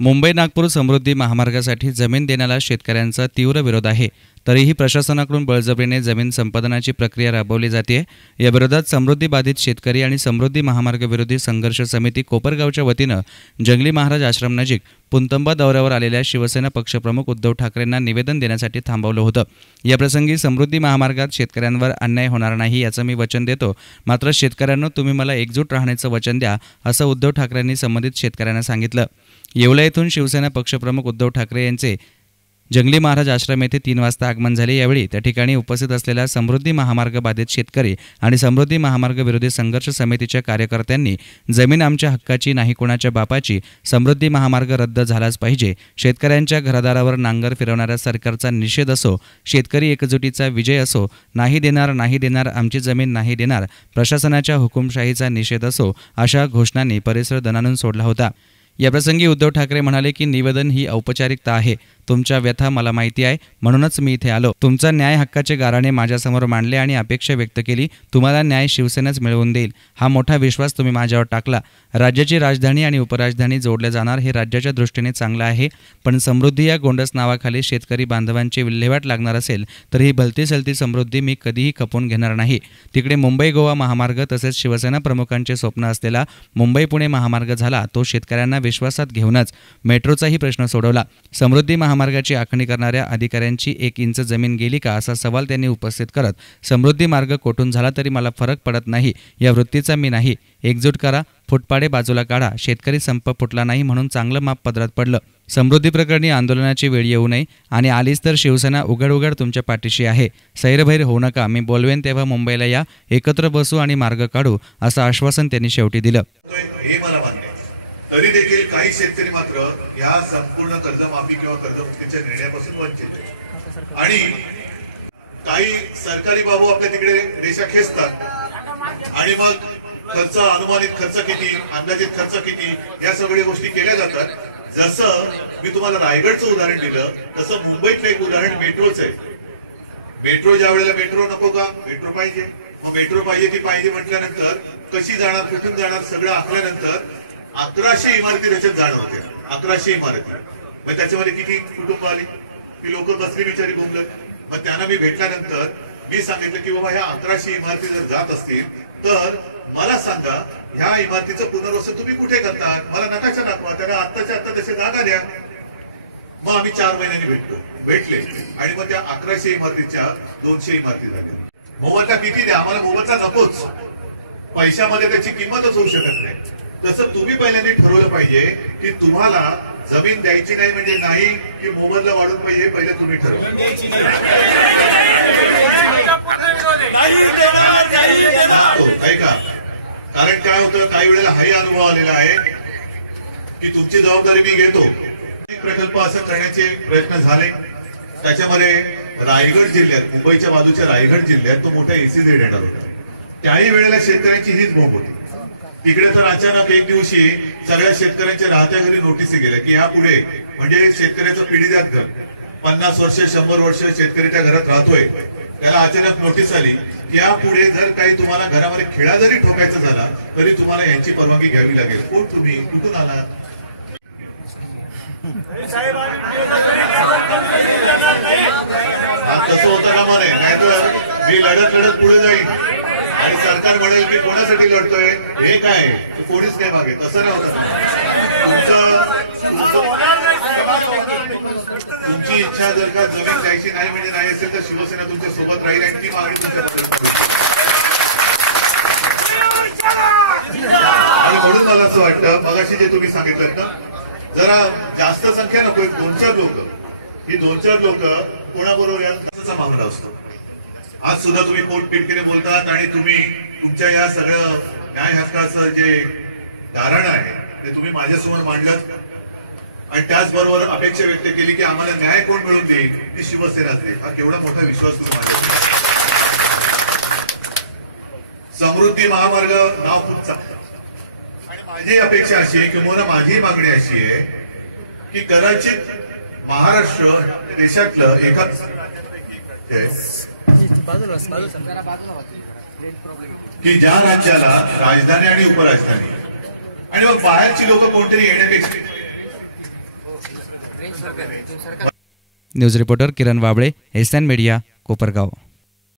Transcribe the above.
मुंबई नागपूर समृद्धी महामार्गासाठी जमीन देण्याला शेतकऱ्यांचा तीव्र विरोध आहे. तरीही प्रशासनाकडून बळजबरीने जमीन संपादनाची प्रक्रिया राबवली जाते. या विरोधात समृद्धी बाधित शेतकरी आणि समृद्धी महामार्ग विरोधी संघर्ष समिती कोपरगावच्या वतीनं जंगली महाराज आश्रम नजीक पुंतंबा दौऱ्यावर आलेल्या शिवसेना पक्षप्रमुख उद्धव ठाकरेंना निवेदन देण्यासाठी थांबवलं होतं. याप्रसंगी समृद्धी महामार्गात शेतकऱ्यांवर अन्याय होणार नाही याचं मी वचन देतो, मात्र शेतकऱ्यांना तुम्ही मला एकजूट राहण्याचं वचन द्या, असं उद्धव ठाकरेंनी संबंधित शेतकऱ्यांना सांगितलं. येवला येथून शिवसेना पक्षप्रमुख उद्धव ठाकरे यांचे जंगली महाराज आश्रम येथे 3 वाजता आगमन झाले. यावेळी त्या ठिकाणी उपस्थित असलेल्या समृद्धी महामार्ग बाधित शेतकरी आणि समृद्धी महामार्ग विरोधी संघर्ष समितीच्या कार्यकर्त्यांनी जमीन आमच्या हक्काची नाही कोणाच्या बापाची, समृद्धी महामार्ग रद्द झालाच पाहिजे, शेतकऱ्यांच्या घरादारावर नांगर फिरवणाऱ्या सरकारचा निषेध असो, शेतकरी एकजुटीचा विजय असो, नाही देणार आमची जमीन नाही देणार, प्रशासनाच्या हुकुमशाहीचा निषेध असो, अशा घोषणांनी परिसर दणाणून सोडला होता. याप्रसंगी उद्धव ठाकरे म्हणाले की निवेदन ही औपचारिकता आहे. तुमच्या व्यथा मला माहिती आहे, म्हणूनच मी इथे आलो. तुमचा न्याय हक्काचे गाऱ्हाणे माझ्यासमोर मांडले आणि अपेक्षा व्यक्त केली. तुम्हाला न्याय शिवसेनाच मिळवून देईल, हा मोठा विश्वास तुम्ही माझ्यावर टाकला. राज्याची राजधानी आणि उपराजधानी जोडले जाणार हे राज्याच्या दृष्टीने चांगलं आहे, पण समृद्धी या गोंडस नावाखाली शेतकरी बांधवांची विल्हेवाट लागणार असेल तर ही भलती सलती समृद्धी मी कधीही खपवून घेणार नाही. तिकडे मुंबई गोवा महामार्ग तसेच शिवसेना प्रमुखांचे स्वप्न असलेला मुंबई पुणे महामार्ग झाला, तो शेतकऱ्यांना विश्वासात घेऊनच मेट्रोचाही प्रश्न सोडवला. समृद्धी महामार्गाची आखणी करणाऱ्या अधिकाऱ्यांची 1 इंच जमीन गेली का असा सवाल त्यांनी उपस्थित करत समृद्धी मार्ग कोठून झाला तरी मला फरक पडत नाही, या वृत्तीचा मी नाही. एकजूट करा, फुटपाडे बाजूला काढा. शेतकरी संप फुटला नाही म्हणून चांगलं माप पदरात पडलं. समृद्धी प्रकरणी आंदोलनाची वेळ येऊ नये आणि आलीच तर शिवसेना उघड तुमच्या पाठीशी आहे. सैरभैर होऊ नका. मी बोलवेन तेव्हा मुंबईला या, एकत्र बसू आणि मार्ग काढू, असं आश्वासन त्यांनी शेवटी दिलं. तरी देखील काही शेतकरी मात्र या संपूर्ण कर्जमाफी किंवा कर्जमुक्तीच्या निर्णयापासून वंचित आहेत आणि काही सरकारी बाबू आपल्या तिकडे रेषा खेचतात आणि मग खर्च, अनुमानित खर्च किती, अंदाजित खर्च किती, या सगळ्या गोष्टी केल्या जातात. जसं मी तुम्हाला रायगडचं उदाहरण दिलं तसं मुंबईतलं एक उदाहरण मेट्रोचं आहे. मेट्रो ज्या वेळेला मेट्रो नको का, मेट्रो पाहिजे, मग मेट्रो पाहिजे ती पाहिजे म्हटल्यानंतर कशी जाणार, कुठून जाणार, सगळं आखल्यानंतर 1100 इमारती त्याच्यात जाणार होत्या. 1100 इमारती. मग त्याच्यामध्ये किती कुटुंब आली, ती लोक बसली बिचारी बोंबलत. मग त्यांना मी भेटल्यानंतर मी सांगितलं की बाबा ह्या 1100 इमारती जर जात असतील तर मला सांगा ह्या इमारतीचं पुनर्वसन तुम्ही कुठे करता, मला नकाशा दाखवा, त्यांना आत्ताच्या आत्ता तसे जागा द्या. मग आम्ही 4 महिन्यांनी भेटले आणि मग त्या 1100 इमारतीच्या 200 इमारती झाल्या. मोबदला किती द्या, आम्हाला मोबदला नकोच, पैशामध्ये त्याची किंमतच होऊ शकत नाही. तसं तुम्ही पहिल्यांदा ठरवलं पाहिजे की तुम्हाला जमीन द्यायची नाही म्हणजे नाही की मोबदला वाढून पाहिजे, पहिले तुम्ही ठरवा. ऐका, कारण काय होतं, काही वेळेला हाही अनुभव आलेला आहे की तुमची जबाबदारी मी घेतो. प्रकल्प असं करण्याचे प्रयत्न झाले, त्याच्यामध्ये रायगड जिल्ह्यात, मुंबईच्या बाजूच्या रायगड जिल्ह्यात तो मोठा एसीझेड येणार होता. त्याही वेळेला शेतकऱ्यांची हीच बोंब होती. तिकडे तर अचानक एक दिवशी सगळ्या शेतकऱ्यांच्या राहत्या घरी नोटीसी गेल्या की यापुढे म्हणजे शेतकऱ्याचं पिढीजात घर 50 वर्ष 100 वर्ष शेतकरी त्या घरात राहतोय, त्याला अचानक नोटीस आली की यापुढे जर काही तुम्हाला घरामध्ये खिळा जरी ठोकायचा झाला तरी तुम्हाला यांची परवानगी घ्यावी लागेल. कोण तुम्ही, कुठून आला? तसं होतं का म्हणे, नाहीतर मी लढत पुढे जाईन आणि सरकार म्हणेल की कोणासाठी लढतोय, हे काय कोणीच काय मागे. तसं नाही होतं. तुमची इच्छा जर का जमीन द्यायची नाही म्हणजे नाही असेल तर शिवसेना तुमच्या सोबत राहील आणि ती मागणी तुमच्यापर्यंत. आणि म्हणून मला असं वाटतं, मगाशी जे तुम्ही सांगितलं ना, जरा जास्त संख्या नको, 2-4 लोक, ही 2-4 लोक कोणाबरोबर याचा मामला असतो. आज सुद्धा तुम्ही पोट पिटकेने बोलतात आणि तुम्ही तुमच्या या सगळं न्याय हक्काचं जे कारण आहे ते तुम्ही माझ्यासमोर मांडलं आणि त्याचबरोबर अपेक्षा व्यक्त केली की आम्हाला न्याय कोण मिळवून देईल, ती शिवसेनाच देईल. हा केवढा मोठा विश्वास तुम्ही माझ्या. समृद्धी महामार्ग नाव खूप चांगलं आणि माझी अपेक्षा अशी आहे किंवा माझी मागणी अशी आहे की कदाचित महाराष्ट्र देशातलं एखाद की ज्या राज्याला राजधानी आणि उपराजधानी आणि मग बाहेरची लोक कोणतरी येण्यापेक्षा न्यूज रिपोर्टर किरण वाबळे, एसएन मीडिया, कोपरगाव.